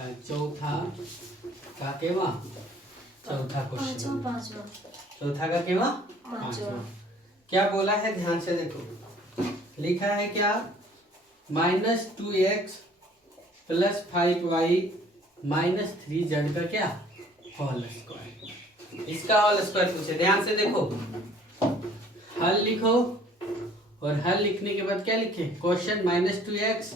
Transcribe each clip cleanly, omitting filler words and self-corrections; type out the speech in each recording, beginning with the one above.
चौथा का केवा चौथा क्वेश्चन चौथा का केवा पांचवा। क्या बोला है ध्यान से देखो, लिखा है क्या -2x + 5y - 3z का क्या होल स्क्वायर। इसका होल स्क्वायर पूछे, ध्यान से देखो, हल लिखो और हल लिखने के बाद क्या लिखे क्वेश्चन -2x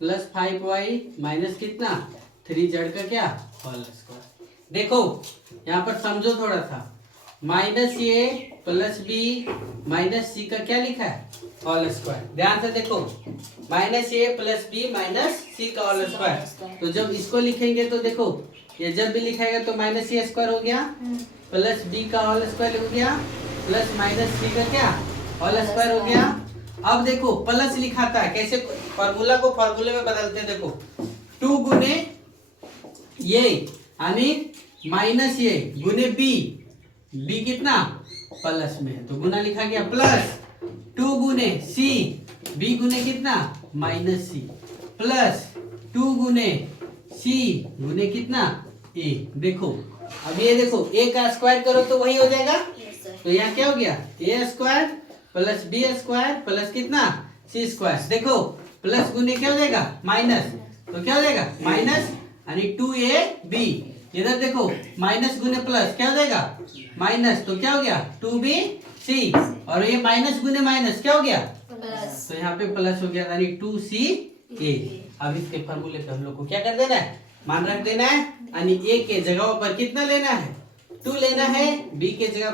+ 5y माइनस कितना 3z का क्या होल स्क्वायर। देखो यहाँ पर समझो थोड़ा सा, -a + b - c का क्या लिखा है होल स्क्वायर। ध्यान से देखो, -a + b - c का होल स्क्वायर। तो जब इसको लिखेंगे तो देखो ये जब भी लिखाएगा तो -a² हो गया प्लस b का होल स्क्वायर हो गया प्लस -c का क्या होल स्क्वायर हो गया। अब देखो प्लस लिखाता है कैसे, फॉर्मूला को फॉर्मूले में बदलते हैं। देखो 2 गुने ये यानी -a गुने b कितना प्लस में है तो गुना लिखा गया प्लस 2 गुने c b गुने कितना -c प्लस 2 गुने c गुने कितना a। देखो अब ये देखो a का स्क्वायर करो तो वही हो जाएगा। तो यहाँ क्या हो गया a² प्लस b² प्लस कितना c²। देखो प्लस गुने क्या हो जाएगा माइनस, तो क्या हो जाएगा माइनस यानी 2ab। इधर देखो माइनस गुने प्लस क्या हो जाएगा माइनस, तो क्या हो गया 2bc और ये माइनस गुने माइनस क्या हो गया प्लस, तो यहाँ पे प्लस हो गया यानी 2ca। अब इसके फॉर्मूले पे हम लोग को क्या कर देना है मान रख देना है, यानी a के जगह पर कितना लेना है 2 लेना है, b के जगह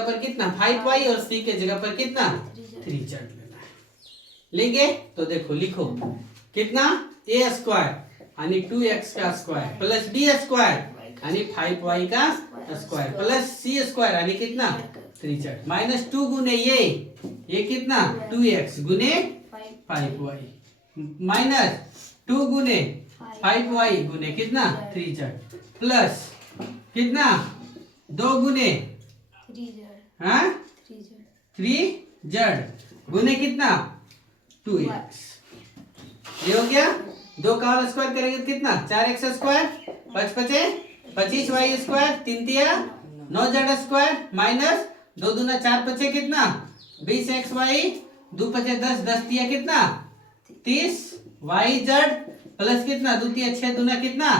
पर कितना 5y और c के जगह पर कितना 3z लेना है। लेंगे तो देखो लिखो कितना a² यानी 2x का स्क्वायर प्लस b² यानी 5y का स्क्वायर प्लस c² यानी कितना 3z -2 गुने ये कितना 2x गुने 5y -2 गुने 5y गुने कितना 3z प्लस कितना 2 गुने 3z गुने कितना 2x। ये हो गया, 2 का होल स्क्वायर करेंगे तो कितना 4x² 5 पचे 25y² 3 तिया 9z² माइनस 2 दूना 4 पचे कितना 20xy 2 पचे 10 10 तिया कितना 30yz प्लस कितना 2 तिया 6 दूना कितना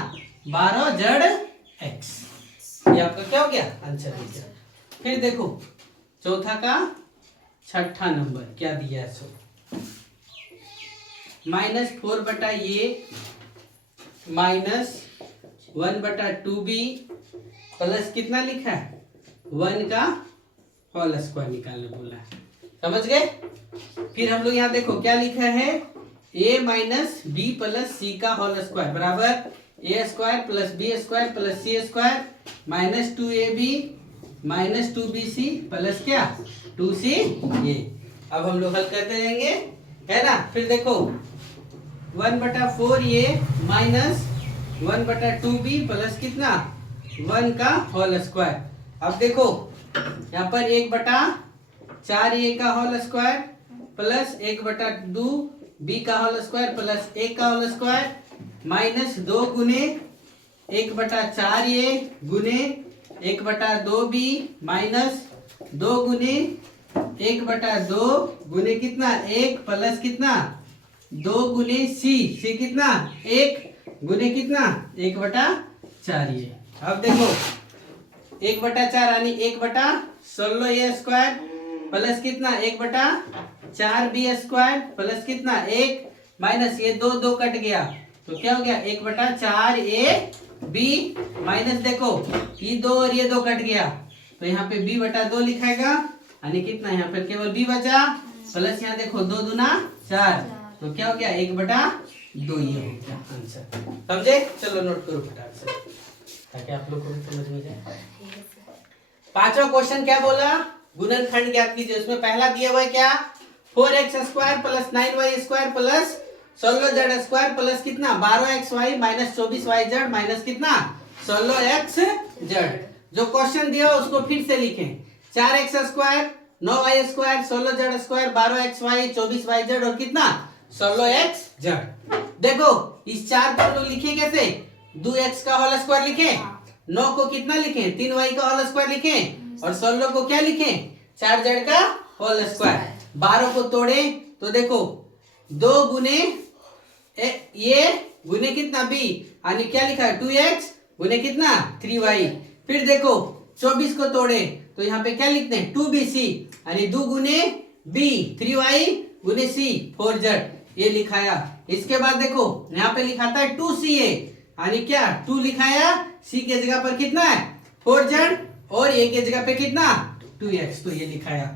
12zx। ये आपका क्या हो गया आंसर हो गया। फिर देखो चौथा का छठा नंबर क्या दिया है, सो -4 बटा ये -1/2b प्लस कितना लिखा है 1 का होल स्क्वायर निकालने बोला है, समझ गए। फिर हम लोग यहाँ देखो क्या लिखा है a - b + c का होल स्क्वायर बराबर a² + b² + c² -2ab - 2bc plus क्या 2ca। अब हम लोग हल करते रहेंगे है ना। फिर देखो 1/4 ये -1/2b प्लस कितना 1 का होल स्क्वायर। अब देखो यहाँ पर 1/4 a का होल स्क्वायर प्लस 1/2 b का होल स्क्वायर प्लस 1 का होल स्क्वायर -2 गुने 1/4 a गुने 1/2b -2 गुने 1/2 गुने कितना 1 प्लस कितना 2 गुने c कितना 1 गुने कितना 1/4 ये। अब देखो 1/4 यानी 1/16a² प्लस कितना 1/4b² प्लस कितना 1 माइनस ये 2 कट गया तो क्या हो गया 1/4ab माइनस देखो ये 2 और ये 2 कट गया तो यहाँ पे b/2 लिखाएगा यानी कितना यहाँ पे केवल b बचा प्लस यहाँ देखो 2 दूना 4 तो क्या हो गया 1/2 ये हो गया आंसर। समझे, चलो नोट करो फटाक से ताकि आप लोग को भी समझ में जाए। पांचवा क्वेश्चन क्या बोला गुणनखंड ज्ञात कीजिए। उसमें पहला दिया हुआ है क्या 4x² + 9y² plus 16z² plus कितना 12xy - 24yz माइनस कितना 16xz। जो क्वेश्चन दिया उसको फिर से लिखें 4x² 9y² 16z² 12xy 24yz और कितना 16xz। देखो इस 4 को हम लोग लिखे कैसे, 2x का होल स्क्वायर लिखे, 9 को कितना लिखे, 3y का होल स्क्वायर लिखे, और 16 को क्या लिखे, 4z का होल स्क्वायर। 12 को तोड़े तो देखो 2 गुने ये गुने कितना b, यानी क्या लिखा है 2x गुने कितना 3y। फिर देखो 24 को तोड़े तो यहाँ पे क्या लिखते हैं 2bc, यानी 2 गुने b, 3y गुने c, 4z, ये लिखाया। इसके बाद देखो यहाँ पे लिखाता है 2ca, यानी क्या 2 लिखाया, c के जगह पर कितना है 4z, और a के जगह पे कितना 2x, तो ये लिखाया।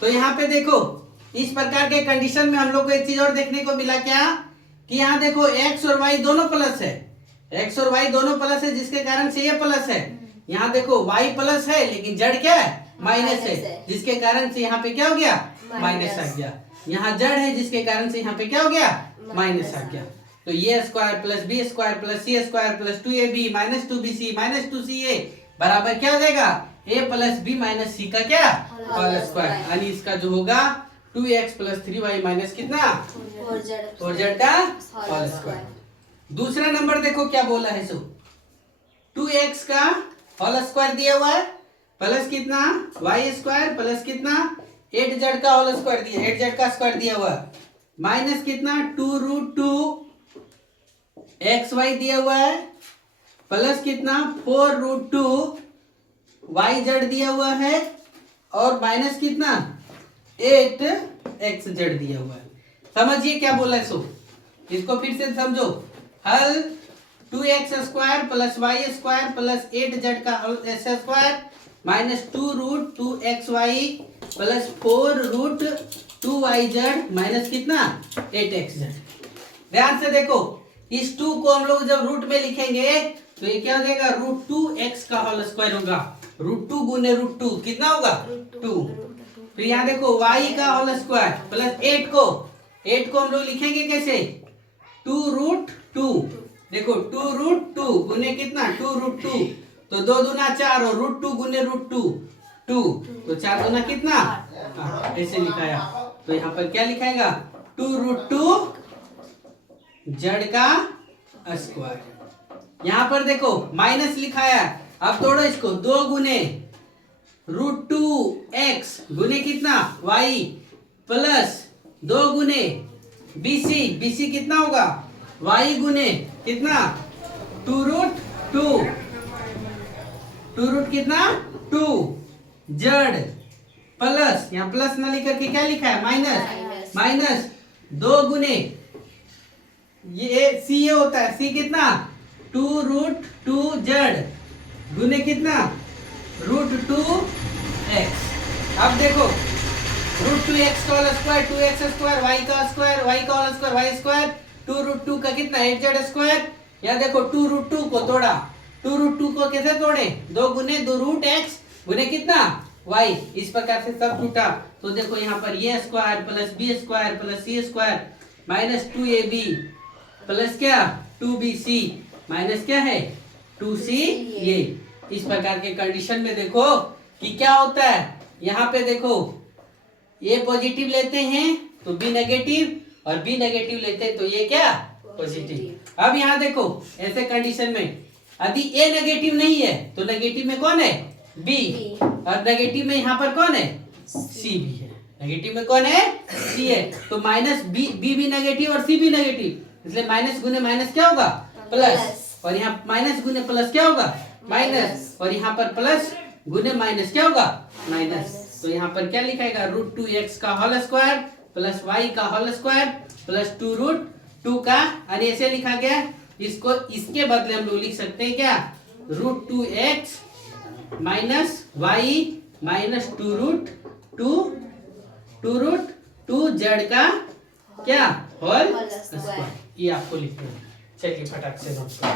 तो यहाँ पे देखो इस प्रकार के कंडीशन में हम लोग को एक चीज और देखने को मिला क्या, कि यहाँ देखो x और y दोनों प्लस है, x और y दोनों प्लस है, जिसके कारण से ये प्लस है। यहाँ देखो y प्लस है लेकिन z क्या है माइनस है, जिसके कारण से यहाँ पे क्या हो गया माइनस आ गया। यहाँ z है जिसके कारण से यहाँ पे क्या हो गया माइनस आ गया। तो ये square plus B square plus C square plus 2ab minus 2bc minus 2ca बराबर क्या हो जाएगा, a plus B minus C का क्या होल स्क्वायर, यानी इसका जो होगा 2x प्लस 3y माइनस कितना 4z का होल स्क्वायर। दूसरा नंबर देखो क्या बोला है, सो 2x का होल स्क्वायर दिया हुआ है प्लस कितना y स्क्वायर प्लस कितना 8z का होल स्क्वायर दिया, 8z का स्क्वायर दिया हुआ है, माइनस कितना 2√2 xy दिया हुआ है, प्लस कितना 4√2 yz दिया हुआ है, और माइनस कितना 8xz दिया हुआ है। समझिए क्या बोला है, सो इसको फिर से समझो। हल 2x square plus y square plus 8z का square minus 2√2xy plus 4√2yz minus कितना 8xz। ध्यान से देखो इस 2 को हम लोग जब रूट में लिखेंगे तो ये क्या हो जाएगा √2x का होल स्क्वायर होगा, √2 गुने √2 कितना होगा 2। फिर यहाँ देखो y का होल स्क्वायर प्लस 8 को हम लोग लिखेंगे कैसे 2√2, देखो 2√2 गुने कितना 2√2, तो 2 दूना 4 और √2 गुने √2 2, तो 4 दूना कितना ऐसे लिखाया। तो यहाँ पर क्या लिखाएगा 2√2 z का स्क्वायर। यहाँ पर देखो माइनस लिखाया, अब तोड़ो इसको 2 गुने √2x गुने कितना y प्लस 2 गुने bc कितना होगा y गुने कितना 2√2 कितना 2 z प्लस यहाँ प्लस ना लिख करके क्या लिखा है माइनस 2 गुने ये c ये होता है c कितना 2√2z गुने कितना √2x। अब देखो √2x का whole square 2x square y का स्क्वायर y का होल स्क्वायर y स्क्वायर 2√2 का कितना 8z स्क्वायर। या देखो 2√2 को तोड़ा, 2√2 को कैसे तोड़े 2 गुने 2√x गुने कितना y, इस प्रकार से सब टूटा। तो देखो यहाँ पर ये square plus B square plus C square minus 2ab plus क्या 2bc माइनस क्या है 2c। ये इस प्रकार के कंडीशन में देखो कि क्या होता है, यहाँ पे देखो ए पॉजिटिव लेते हैं तो बी नेगेटिव और बी नेगेटिव लेते हैं तो ये क्या पॉजिटिव। अब यहाँ देखो ऐसे कंडीशन में यदि ए नेगेटिव नहीं है तो नेगेटिव में कौन है बी, और नेगेटिव में यहाँ पर कौन है सी भी है, नेगेटिव में कौन है सी है। तो माइनस बी भी नेगेटिव और सी भी नेगेटिव, इसलिए माइनस गुने माइनस क्या होगा प्लस, और यहाँ माइनस गुने प्लस क्या होगा माइनस, और यहाँ पर प्लस गुने माइनस क्या होगा माइनस। तो यहाँ पर क्या लिखाएगा √2x का होल स्क्वायर प्लस y का होल स्क्वायर प्लस 2√2 का, यानी ऐसे लिखा गया। इसको इसके बदले हम लोग लिख सकते हैं क्या √2x minus y minus 2√2z का क्या होल स्क्वायर, ये आपको लिखना है। चलिए फटाक से नोट करो।